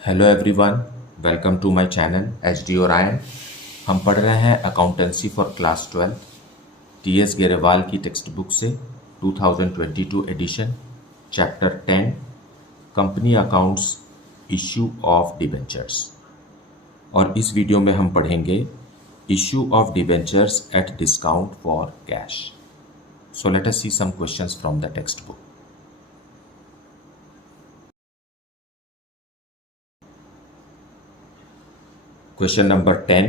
Hello everyone, welcome to my channel H D Orion. हम पढ़ रहे हैं accountancy for class 12 T S. Grewal की टेक्स्ट बुक से 2022 edition, chapter 10 company accounts, issue of debentures. और इस वीडियो में हम पढ़ेंगे issue of debentures at discount for cash. So let us see some questions from the textbook. Question number 10.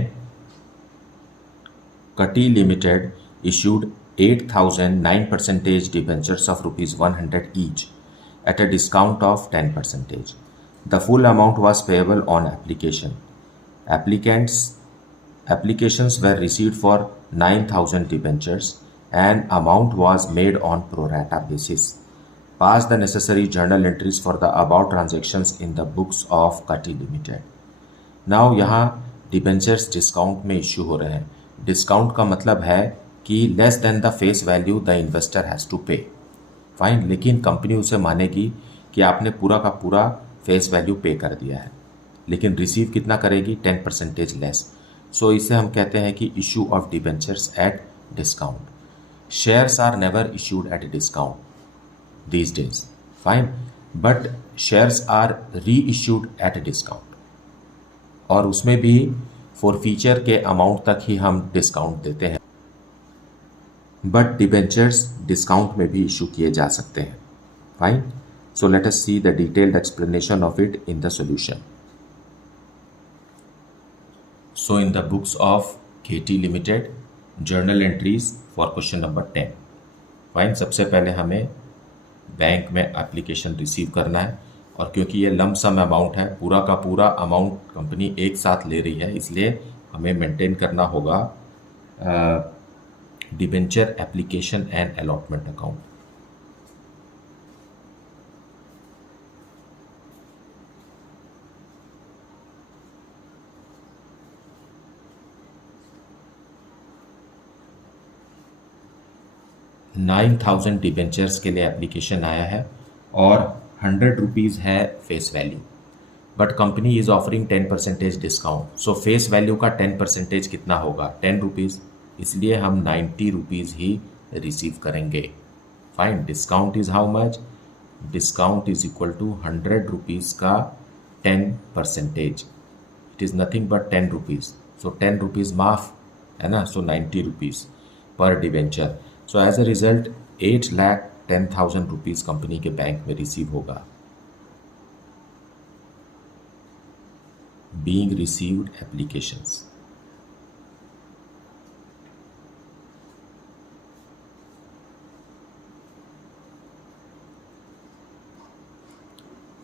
Cutty Limited issued 8,009% debentures of rupees 100 each at a discount of 10%. The full amount was payable on application. Applications were received for 9,000 debentures and amount was made on pro rata basis. Pass the necessary journal entries for the above transactions in the books of Cutty Limited. Now यहाँ debentures discount में issue हो रहे हैं। Discount का मतलब है कि less than the face value the investor has to pay. Fine, लेकिन कंपनी उसे मानेगी कि आपने पूरा का पूरा फेस वैल्यू पे कर दिया है, लेकिन रिसीव कितना करेगी? 10% लेस। सो इसे हम कहते हैं कि issue of debentures at discount. Shares are never issued at discount these days, fine, but shares are reissued at discount, और उसमें भी फॉर फीचर के अमाउंट तक ही हम डिस्काउंट देते हैं, बट डिबेंचर्स डिस्काउंट में भी इशू किए जा सकते हैं। Fine, so let us see the detailed explanation of it in the solution. So in the books of KT Limited, journal entries for question number 10। Fine, सबसे पहले हमें बैंक में एप्लीकेशन रिसीव करना है, और क्योंकि ये लम सम अमाउंट है, पूरा का पूरा अमाउंट कंपनी एक साथ ले रही है, इसलिए हमें मेंटेन करना होगा debenture application and allotment account. ₹9,000 debentures के लिए एप्लीकेशन आया है और 100 रुपीज़ है face value, but company is offering 10% discount. So face value का 10% कितना होगा? 10 रुपीज़, इसलिए हम 90 रुपीज़ ही रिसीव करेंगे। Fine, discount is how much? Discount is equal to 100 rupees का 10%। It is nothing but 10 rupees. So 10 rupees माफ है ना, सो 90 रुपीज़ पर debenture. So as a result 8,10,000 rupees company के बैंक में रिसीव होगा। Being received applications.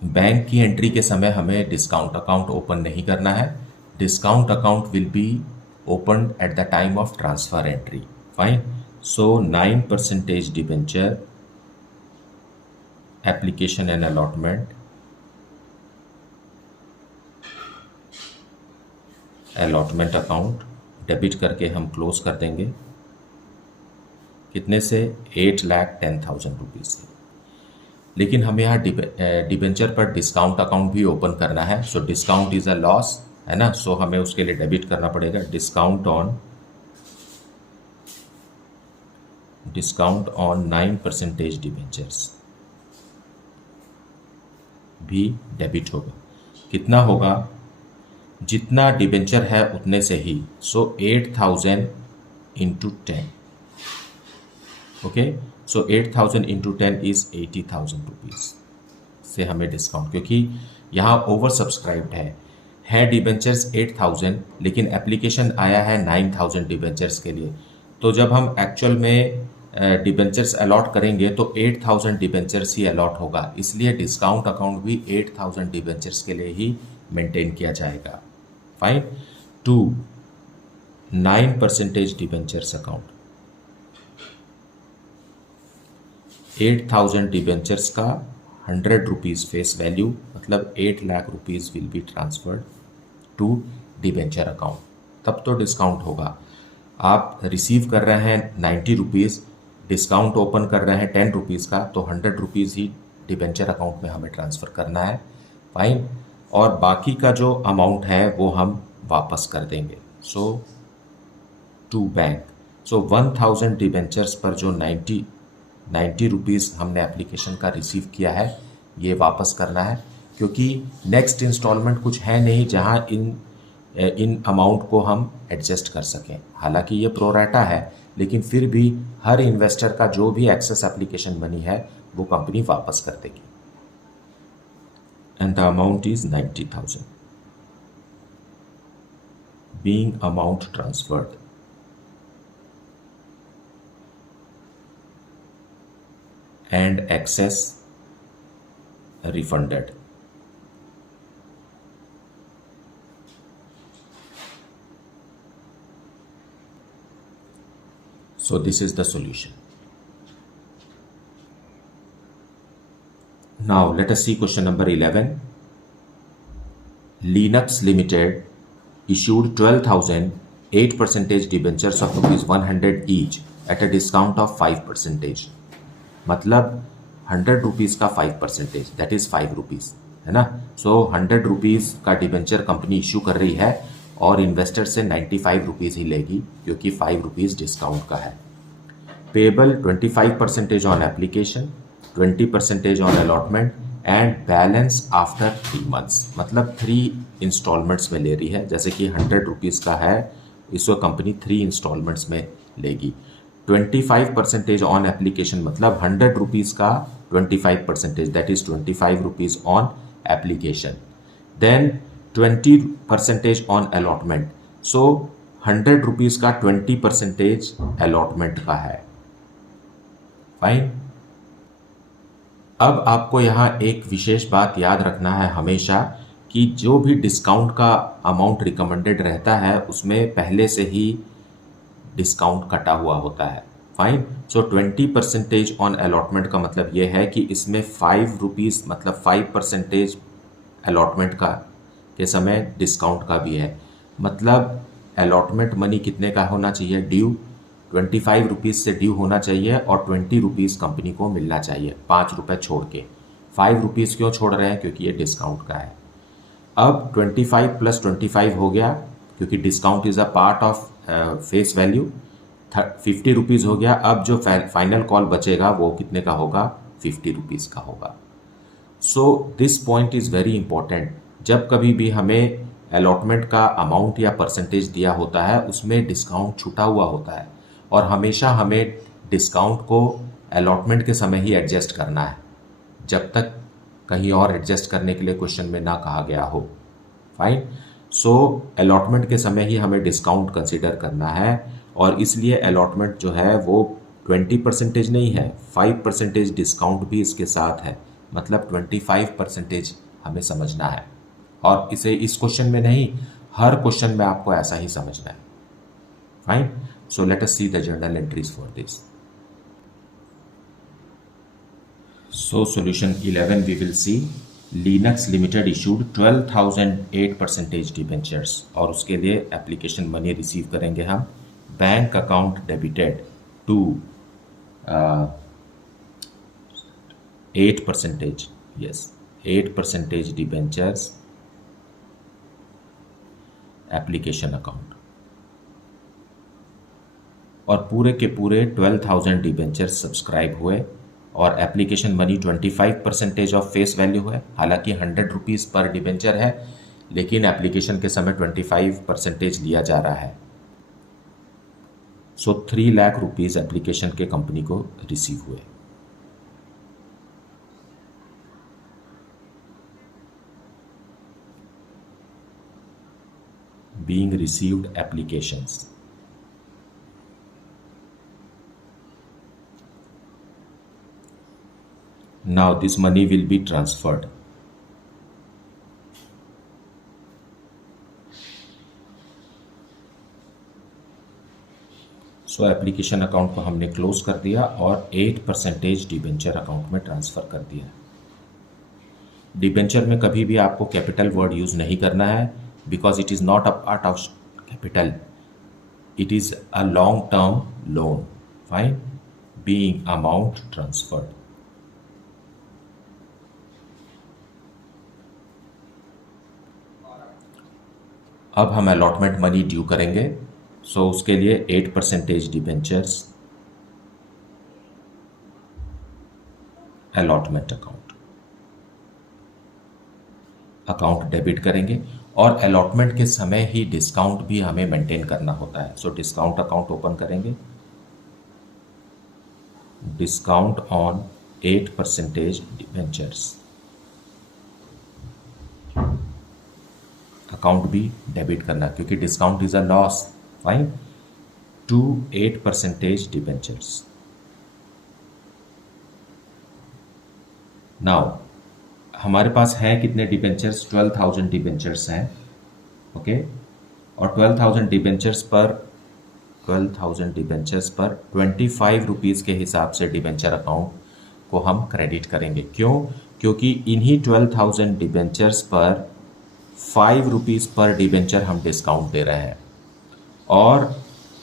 बैंक की entry के समय हमें डिस्काउंट अकाउंट ओपन नहीं करना है। Discount account will be open at the time of transfer entry. Fine, so 9% debenture application and allotment, allotment account debit करके हम क्लोज कर देंगे। कितने से? 8,10,000 रुपीज़ से। लेकिन हमें यहाँ डिबेंचर पर डिस्काउंट अकाउंट भी ओपन करना है। So discount is a loss, है ना, सो हमें उसके लिए डेबिट करना पड़ेगा। डिस्काउंट ऑन 9% डिबेंचर्स भी डेबिट होगा। कितना होगा? जितना डिबेंचर है उतने से ही। सो 8,000 into 10, okay, so 8,000 into 10 is 80,000 rupees से हमें डिस्काउंट, क्योंकि यहाँ ओवर सब्सक्राइब्ड है डिबेंचर्स 8,000, लेकिन एप्लीकेशन आया है 9,000 डिबेंचर्स के लिए। तो जब हम एक्चुअल में डिबेंचर्स अलॉट करेंगे तो 8,000 डिबेंचर्स ही अलॉट होगा, इसलिए डिस्काउंट अकाउंट भी 8,000 डिबेंचर्स के लिए ही मेंटेन किया जाएगा। Fine, to 9% debentures account, 8,000 debentures का 100 रुपीज़ फेस वैल्यू, मतलब 8 lakh rupees will be transferred to debenture account, तब तो डिस्काउंट होगा। आप रिसीव कर रहे हैं 90 रुपीज़, डिस्काउंट ओपन कर रहे हैं 10 रुपीज़ का, तो 100 रुपीज़ ही डिबेंचर अकाउंट में हमें ट्रांसफ़र करना है। फाइन, और बाकी का जो अमाउंट है वो हम वापस कर देंगे। सो टू बैंक, सो 1000 डिबेंचर्स पर जो 90 रुपीज़ हमने एप्लीकेशन का रिसीव किया है ये वापस करना है, क्योंकि नेक्स्ट इंस्टॉलमेंट कुछ है नहीं जहां इन अमाउंट को हम एडजस्ट कर सकें। हालांकि ये प्रोराटा है, लेकिन फिर भी हर इन्वेस्टर का जो भी एक्सेस एप्लीकेशन मनी है वो कंपनी वापस कर देगी। And the amount is 90,000 being amount transferred and excess refunded. So this is the solution. Now let us see question number 11. Linux Limited issued 12,000 8% debentures of ₹100 each at a discount of 5%. मतलब 100 rupees का 5%, that is 5 rupees, है ना। सो 100 rupees का debenture company issue कर रही है और investor से 95 रुपीज़ ही लेगी, क्योंकि 5 रुपीज़ डिस्काउंट का है। Payable 25% on application, 20% on allotment and balance after 3 months, मतलब 3 इंस्टॉलमेंट्स में ले रही है। जैसे कि 100 रुपीज़ का है, इसको कंपनी 3 इंस्टॉलमेंट्स में लेगी। 25% ऑन एप्लीकेशन मतलब 100 रुपीज़ का 25%, that is 25 rupees on application. Then 20% on allotment, so 100 rupees का 20% अलॉटमेंट का है। फाइन। अब आपको यहाँ एक विशेष बात याद रखना है हमेशा कि जो भी डिस्काउंट का अमाउंट रिकमेंडेड रहता है उसमें पहले से ही डिस्काउंट कटा हुआ होता है। फाइन। सो 20% ऑन अलॉटमेंट का मतलब ये है कि इसमें 5 रुपीज़ मतलब 5% अलॉटमेंट का के समय डिस्काउंट का भी है। मतलब अलॉटमेंट मनी कितने का होना चाहिए, ड्यू 25 रुपीज़ से ड्यू होना चाहिए और 20 रुपीज़ कंपनी को मिलना चाहिए, 5 रुपये छोड़ के। 5 रुपीज़ क्यों छोड़ रहे हैं, क्योंकि ये डिस्काउंट का है। अब 25 + 25 हो गया, क्योंकि discount is a part of face value. 50 rupees हो गया। अब जो फाइनल कॉल बचेगा वो कितने का होगा, 50 रुपीज़ का होगा। So this point is very important. जब कभी भी हमें अलॉटमेंट का अमाउंट या परसेंटेज दिया होता है उसमें डिस्काउंट छूटा हुआ होता है, और हमेशा हमें डिस्काउंट को अलॉटमेंट के समय ही एडजस्ट करना है, जब तक कहीं और एडजस्ट करने के लिए क्वेश्चन में ना कहा गया हो। फाइन। सो अलॉटमेंट के समय ही हमें डिस्काउंट कंसिडर करना है, और इसलिए अलॉटमेंट जो है वो 20% नहीं है, 5% डिस्काउंट भी इसके साथ है, मतलब 25% हमें समझना है। और इसे इस क्वेश्चन में नहीं, हर क्वेश्चन में आपको ऐसा ही समझना है। Fine. So let us see the journal entries for this. So solution 11 we will see Linux Limited issued 12,000 8% debentures, और उसके लिए एप्लीकेशन मनी रिसीव करेंगे हम। Bank account debited to 8%, yes 8% debentures application account, और पूरे के पूरे 12,000 डिबेंचर्स सब्सक्राइब हुए, और application money 25% of face value है। हालांकि 100 रुपीज़ पर डिबेंचर है, लेकिन एप्लीकेशन के समय 25% लिया जा रहा है। सो 3 लाख रुपीज़ एप्लीकेशन के कंपनी को रिसीव हुए। Being received applications, now this money will be transferred. So application account को हमने क्लोज कर दिया और 8% डिबेंचर अकाउंट में ट्रांसफ़र कर दिया। डिबेंचर में कभी भी आपको कैपिटल वर्ड यूज़ नहीं करना है, because it is not a part of capital, it is a long term loan. Fine. Being amount transferred, अब हम अलॉटमेंट मनी ड्यू करेंगे। सो उसके लिए 8% डिबेंचर्स अलॉटमेंट अकाउंट डेबिट करेंगे, और अलॉटमेंट के समय ही डिस्काउंट भी हमें मेंटेन करना होता है। सो डिस्काउंट अकाउंट ओपन करेंगे, डिस्काउंट ऑन 8% डिबेंचर्स, अकाउंट भी डेबिट करना क्योंकि discount is a loss. Fine, to 8% debentures. Now हमारे पास है कितने डिबेंचर्स? 12,000 डिबेंचर्स हैं। ओके, और 12,000 डिबेंचर्स पर 25 रुपीज़ के हिसाब से डिबेंचर अकाउंट को हम क्रेडिट करेंगे। क्यों? क्योंकि इन्हीं 12,000 डिबेंचर्स पर 5 रुपीज़ पर डिबेंचर हम डिस्काउंट दे रहे हैं, और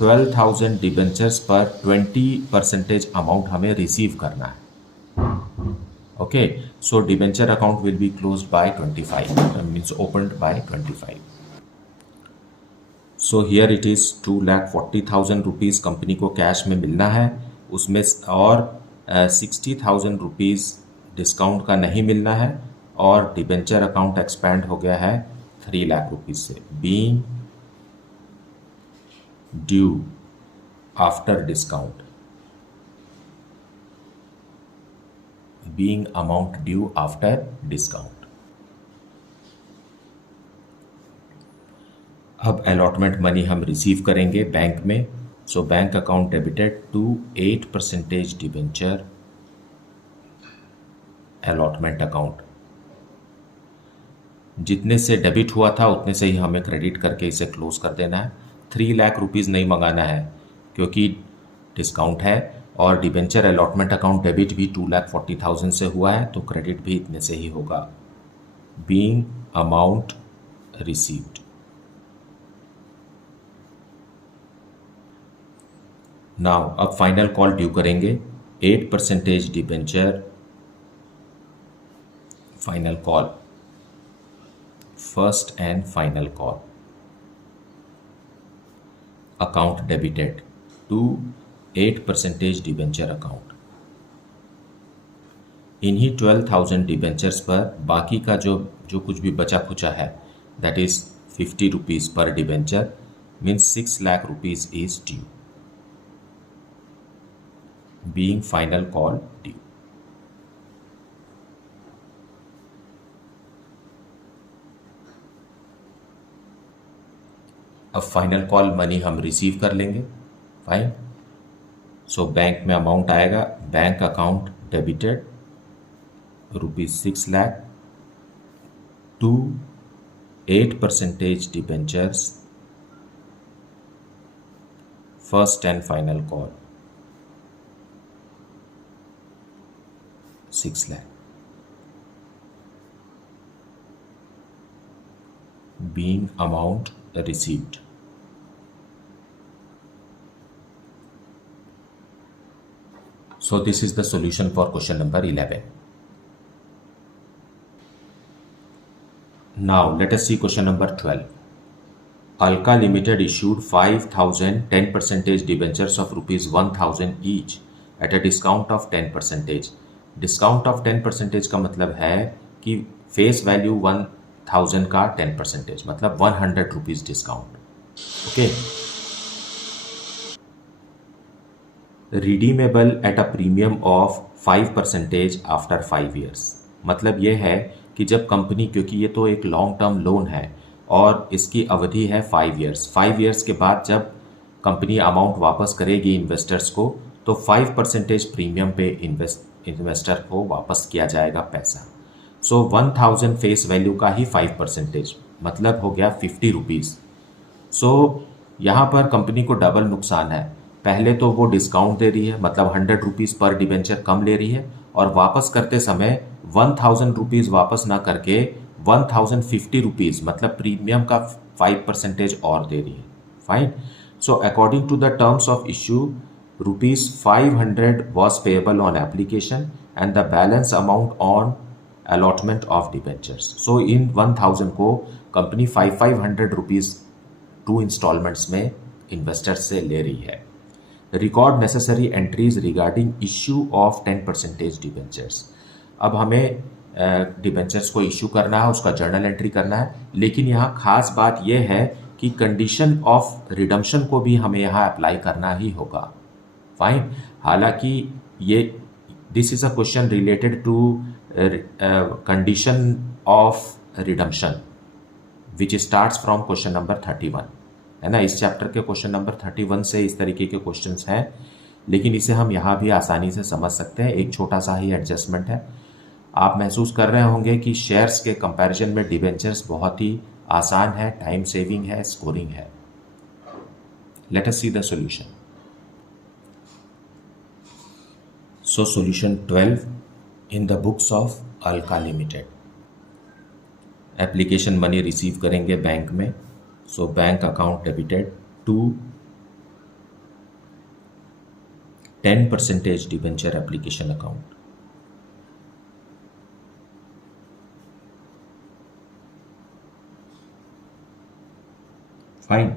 12,000 डिबेंचर्स पर 20% अमाउंट हमें रिसीव करना है। Okay, so debenture account will be closed by 25, means opened by 25। So here it is 2,40,000 rupees company को कैश में मिलना है, उसमें और 60,000 रुपीज़ डिस्काउंट का नहीं मिलना है, और डिबेंचर अकाउंट एक्सपैंड हो गया है 3 लाख रुपीज़ से। Being due after discount, being amount due after discount. अब अलॉटमेंट मनी हम रिसीव करेंगे बैंक में। So bank account debited to 8% debenture allotment account. जितने से डेबिट हुआ था उतने से ही हमें क्रेडिट करके इसे क्लोज कर देना है। 3 लाख रुपीज़ नहीं मंगाना है क्योंकि डिस्काउंट है, और डिबेंचर अलॉटमेंट अकाउंट डेबिट भी 2,40,000 से हुआ है, तो क्रेडिट भी इतने से ही होगा। Being amount received. नाउ अब फाइनल कॉल ड्यू करेंगे। 8% debenture final call, first and final call, account debited to 8% debenture account. इन्हीं 12,000 डिबेंचर्स पर बाकी का जो कुछ भी बचा खुचा है, दैट इज 50 रुपीज़ पर debenture, means 6 lakh rupees is due, being final call due. अब फाइनल कॉल मनी हम रिसीव कर लेंगे। फाइन, सो बैंक में अमाउंट आएगा, bank account debited ₹6 lakh to 8% debentures, first and final call 6 lakh, being amount received. So this is the solution for question number 11. Now let us see question number 12. Alka Limited issued 5,000 10% debentures of ₹1,000 each at a discount of 10%. Discount of 10% का मतलब है कि face value 1,000 का 10%, मतलब 100 rupees discount. Okay, redeemable at a premium of 5% after 5 years. मतलब ये है कि जब कंपनी, क्योंकि ये तो एक लॉन्ग टर्म लोन है और इसकी अवधि है 5 ईयर्स, 5 ईयर्स के बाद जब कंपनी अमाउंट वापस करेगी इन्वेस्टर्स को, तो 5% प्रीमियम पे इन्वेस्टर को वापस किया जाएगा पैसा। सो 1,000 फेस वैल्यू का ही 5%, मतलब हो गया 50 रुपीज़। सो यहाँ पर कंपनी को डबल नुकसान है। पहले तो वो डिस्काउंट दे रही है, मतलब 100 रुपीज़ पर डिबेंचर कम ले रही है, और वापस करते समय 1,000 रुपीज़ वापस ना करके 1,050 रुपीज़, मतलब प्रीमियम का 5% और दे रही है। Fine, so according to the terms of issue ₹500 was payable on application and the balance amount on allotment of debentures. So in 1,000 को कंपनी 500 रुपीज़ 2 इंस्टॉलमेंट्स में इन्वेस्टर्स से ले रही है। Record necessary entries regarding issue of 10% debentures. अब हमें debentures को issue करना है, उसका जर्नल एंट्री करना है, लेकिन यहाँ खास बात यह है कि कंडीशन ऑफ रिडम्पशन को भी हमें यहाँ अप्लाई करना ही होगा। फाइन। हालांकि ये this is a question related to condition of redemption which starts from question number 31, है ना। इस चैप्टर के क्वेश्चन नंबर 31 से इस तरीके के क्वेश्चंस हैं, लेकिन इसे हम यहाँ भी आसानी से समझ सकते हैं। एक छोटा सा ही एडजस्टमेंट है। आप महसूस कर रहे होंगे कि शेयर्स के कंपैरिजन में डिबेंचर्स बहुत ही आसान है, टाइम सेविंग है, स्कोरिंग है। Let us see the solution. So solution 12 in the books of Alka Limited. Application money receive करेंगे बैंक में। So bank account debited to 10% debenture application account. Fine.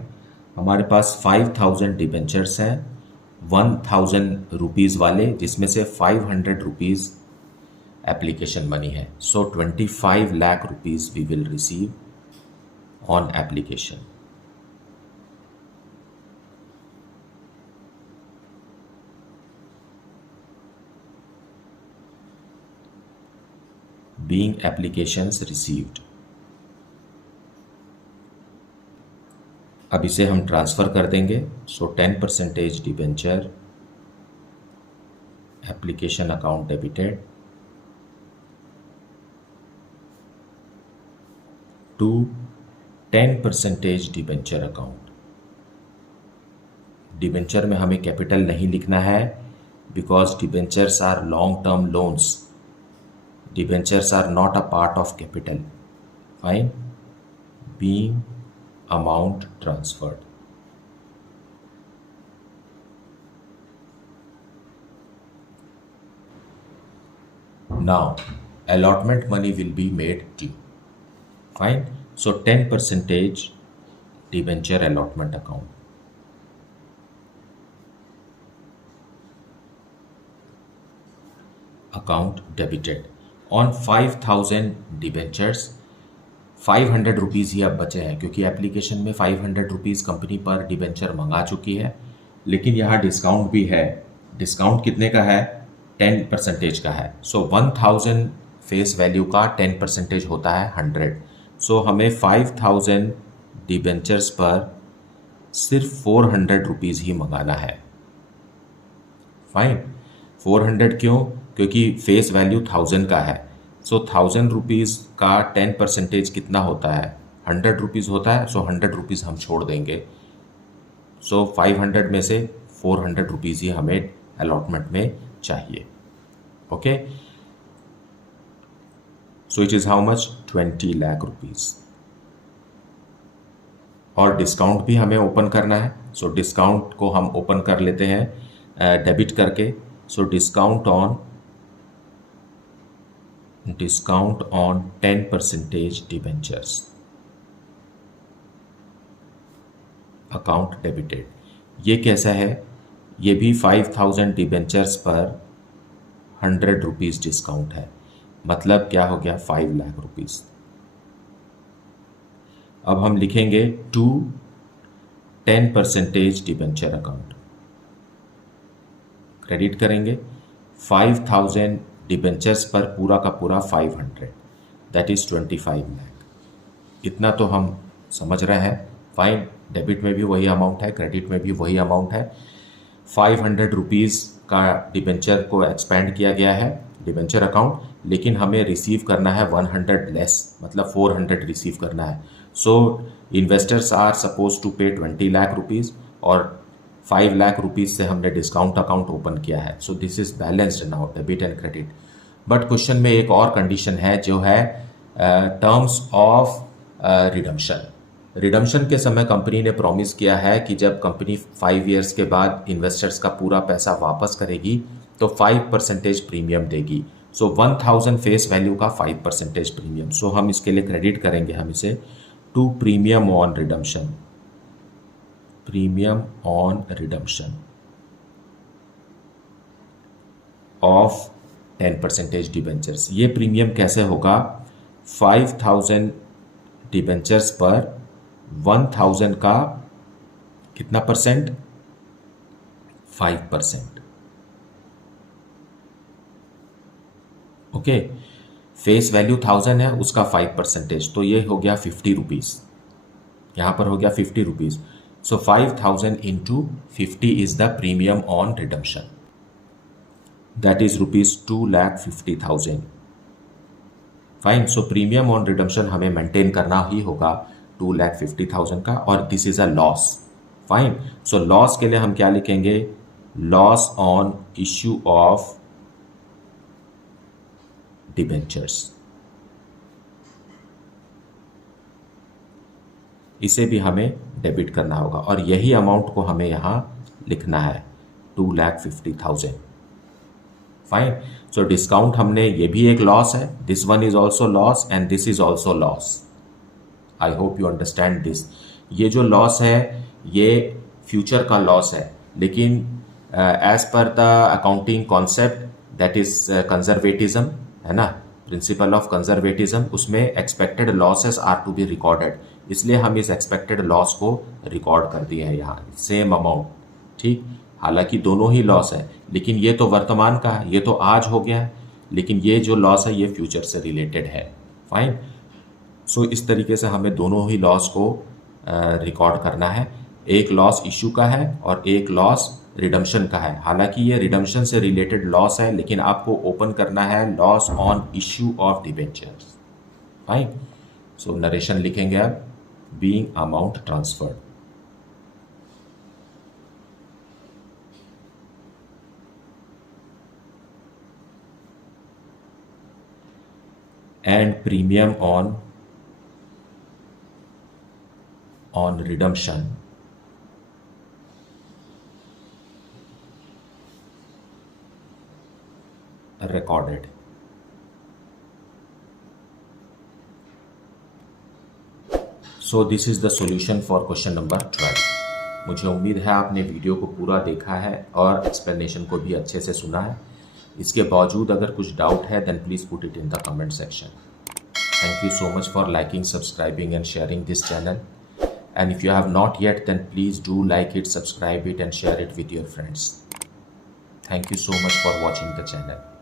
हमारे पास 5000 डिबेंचर्स हैं 1000 रुपीज़ वाले, जिसमें से 500 रुपीज़ एप्लीकेशन मनी है। So 25 lakh rupees we will receive on application. being applications received। अब इसे हम ट्रांसफ़र कर देंगे। So 10% debenture application account debited to 10% debenture account. Debenture में हमें कैपिटल नहीं लिखना है, because debentures are long term loans. Debentures are not a part of capital. Fine. Being amount transferred। Now allotment money will be made due। Fine। So 10% debenture allotment account। Account debited on 5000 debentures। 500 rupees ही अब बचे हैं, क्योंकि application में 500 rupees company पर debenture मंगा चुकी है, लेकिन यहाँ डिस्काउंट भी है। डिस्काउंट कितने का है? 10% का है। सो 1000 फेस वैल्यू का 10% होता है 100। सो हमें 5000 डिबेंचर्स पर सिर्फ 400 रुपीज़ ही मंगाना है। फाइन। 400 क्यों? क्योंकि फेस वैल्यू 1000 का है। सो 1000 रुपीज़ का 10% कितना होता है? 100 रुपीज़ होता है। सो 100 रुपीज़ हम छोड़ देंगे। सो 500 में से 400 रुपीज़ ही हमें अलॉटमेंट में चाहिए। Okay. So it is how much? 20 lakh rupees. और डिस्काउंट भी हमें ओपन करना है। सो डिस्काउंट को हम ओपन कर लेते हैं डेबिट करके। So discount on 10% debentures account debited. ये कैसा है? ये भी 5000 डिबेंचर्स पर 100 रुपीज़ डिस्काउंट है। मतलब क्या हो गया? 5 लाख रुपीज़। अब हम लिखेंगे टू 10% डिबेंचर अकाउंट। क्रेडिट करेंगे 5000 डिबेंचर्स पर पूरा का पूरा 500, दैट इज़ 25 लाख। इतना तो हम समझ रहे हैं। फाइन। डेबिट में भी वही अमाउंट है, क्रेडिट में भी वही अमाउंट है। 500 रुपीज़ का डिबेंचर को एक्सपेंड किया गया है डिबेंचर अकाउंट, लेकिन हमें रिसीव करना है 100 लेस, मतलब 400 रिसीव करना है। सो इन्वेस्टर्स आर सपोज टू पे 20 लाख रुपीज़ और 5 लाख रुपीज़ से हमने डिस्काउंट अकाउंट ओपन किया है। So this is balanced now, debit and credit. But question में एक और कंडीशन है जो है टर्म्स ऑफ रिडम्पशन। रिडम्पशन के समय कंपनी ने प्रॉमिस किया है कि जब कंपनी 5 ईयर्स के बाद इन्वेस्टर्स का पूरा पैसा वापस करेगी तो 5% प्रीमियम देगी। सो 1000 फेस वैल्यू का 5% प्रीमियम। सो हम इसके लिए क्रेडिट करेंगे हम इसे to premium on redemption of 10% debentures. ये प्रीमियम कैसे होगा? 5000 डिबेंचर्स पर 1000 का कितना परसेंट? 5%। ओके, फेस वैल्यू 1000 है, उसका 5%, तो ये हो गया 50 रुपीज़। यहाँ पर हो गया 50 rupees. So 5000 into 50 is the premium on redemption, that is rupees 2,50,000। Fine. So premium on redemption हमें मेंटेन करना ही होगा 2,50,000 का, और this is a loss. Fine. So loss के लिए हम क्या लिखेंगे? Loss on issue of debentures. इसे भी हमें डेबिट करना होगा, और यही अमाउंट को हमें यहां लिखना है 2,50,000। फाइन। सो डिस्काउंट हमने, ये भी एक लॉस है, this one is also loss and this is also loss. I hope you understand this. ये जो लॉस है ये फ्यूचर का लॉस है, लेकिन as per the accounting concept that is conservatism, है ना, प्रिंसिपल ऑफ कंजर्वेटिज्म, उसमें expected losses are to be recorded, इसलिए हम इस एक्सपेक्टेड लॉस को रिकॉर्ड कर दिए हैं यहाँ सेम अमाउंट। ठीक, हालांकि दोनों ही लॉस है, लेकिन ये तो वर्तमान का है, ये तो आज हो गया है, लेकिन ये जो लॉस है ये फ्यूचर से रिलेटेड है। फाइन। सो इस तरीके से हमें दोनों ही लॉस को रिकॉर्ड करना है। एक लॉस इशू का है और एक लॉस रिडम्पशन का है। हालांकि ये रिडम्पशन से रिलेटेड लॉस है, लेकिन आपको ओपन करना है loss on issue of debentures. Fine. So narration लिखेंगे अब, being amount transferred. And premium on redemption recorded। So this is the solution for question number 12। मुझे उम्मीद है आपने वीडियो को पूरा देखा है और एक्सप्लेनेशन को भी अच्छे से सुना है। इसके बावजूद अगर कुछ डाउट है then please put it in the comment section. Thank you so much for liking, subscribing and sharing this channel. And if you have not yet, then please do like it, subscribe it and share it with your friends. Thank you so much for watching the channel.